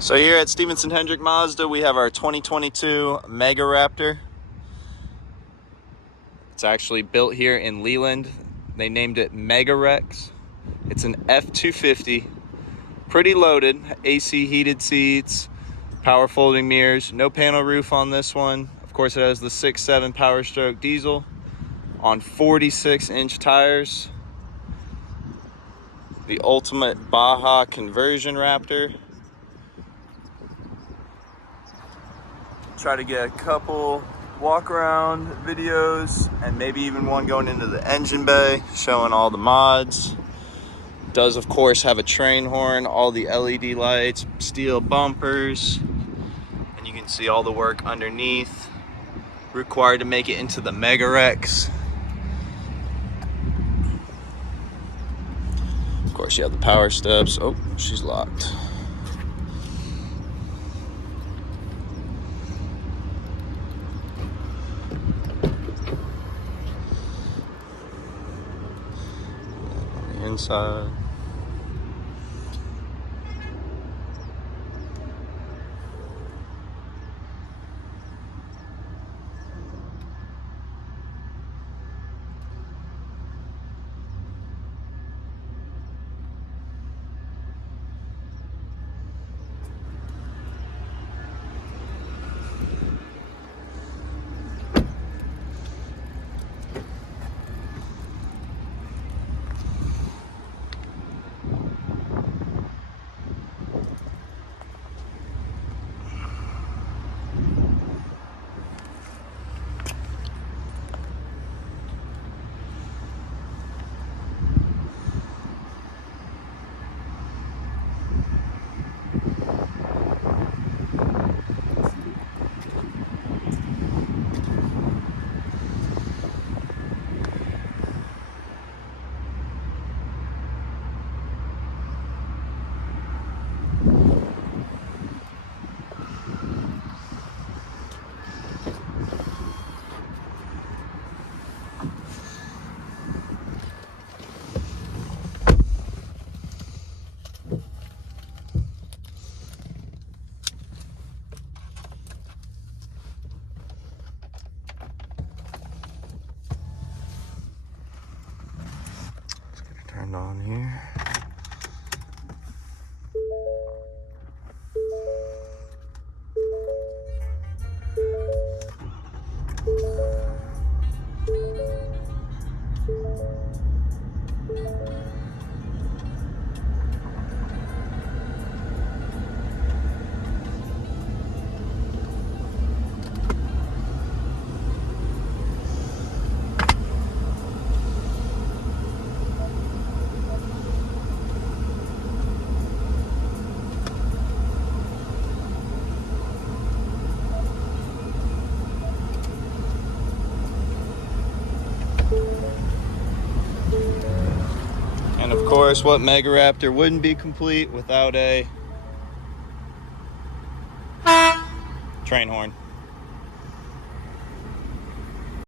So here at Stevenson Hendrick Mazda, we have our 2022 MegaRaptor. It's actually built here in Leland. They named it MegaRexx. It's an F-250, pretty loaded, AC heated seats, power folding mirrors, no panel roof on this one. Of course, it has the 6.7 Power Stroke diesel on 46-inch tires. The ultimate Baja conversion Raptor. Try to get a couple walk around videos and maybe even one going into the engine bay showing all the mods. Does of course have a train horn, all the LED lights, steel bumpers, and you can see all the work underneath required to make it into the MegaRexx. Of course you have the power steps. Oh, she's locked. Inside. Turned on here. And of course, what MegaRaptor wouldn't be complete without a train horn?